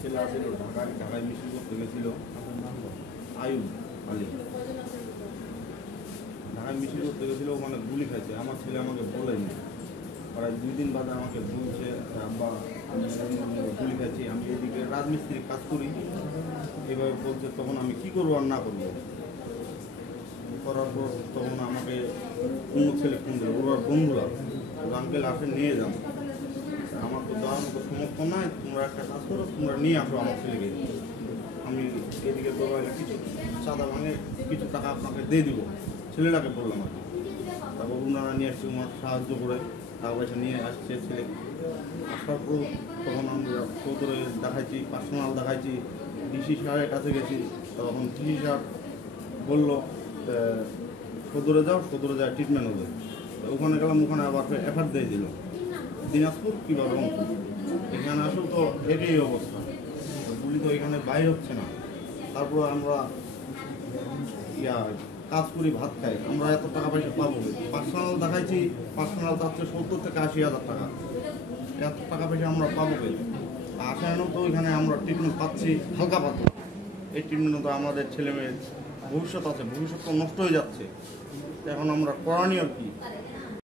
ছেলে আসছিল ঢাকায় মিছিল করতে গেছিল, আয়ুব আলী ঢাকায় মিছিল করতে গেছিলো, ওখানে গুলি খাইছে। আমার ছেলে আমাকে বলেনি, প্রায় 2 দিন বাদে আমাকে বলছে, আব্বা আমি গুলি খাইছি, আমি এদিকে রাজমিস্ত্রির কাজ করি, এভাবে বলছে। তখন আমি কি করবো আর না করবো, করার পর তখন আমাকে অন্য ছেলে ফোন দিল, ওর বন্ধুরা, আঙ্কেল আসে নিয়ে যান। আমার তো দেওয়ার মতো সমর্থ নাই, তোমরা একটা কাজ করো, তোমরা নিয়ে আসো আমার ছেলেকে। আমি এদিকে দোকানে কিছু চাঁদা ভাঙে কিছু টাকা আপনাকে দিয়ে দিব, ছেলেটাকে বললাম আর কি। তারপর ওনারা নিয়ে আসছে, ওনার সাহায্য করে টাকা পয়সা নিয়ে আসছে ছেলে। আসার পর তখন আমরা সদরে দেখাইছি, পার্সোনাল দেখাইছি, ডিসি সাহেবের কাছে গেছি। তখন ডিসি সাহেব বললো সদরে যাও, সদরে যায় ট্রিটমেন্ট হবে। ওখানে গেলাম, ওখানে আবার এফআইআর দিয়ে দিল দিনাজপুর কিংবা রংপুর। এখানে আসো তো একই অবস্থা, গুলি তো এখানে বাইর হচ্ছে না। তারপর আমরা কাজ করি, ভাত খাই, আমরা এত টাকা পয়সা পাবো। পার্সোনাল দেখাইছি, পার্সোনাল চাচ্ছে 70 থেকে 80,000 টাকা। এত টাকা পয়সা আমরা পাবো কে? আসানো তো এখানে আমরা ট্রিটমেন্ট পাচ্ছি হালকা পাতলা। এই ট্রিটমেন্ট তো আমাদের ছেলে মেয়ের ভবিষ্যৎ আছে, ভবিষ্যৎ তো নষ্ট হয়ে যাচ্ছে। এখন আমরা করণীয় কি?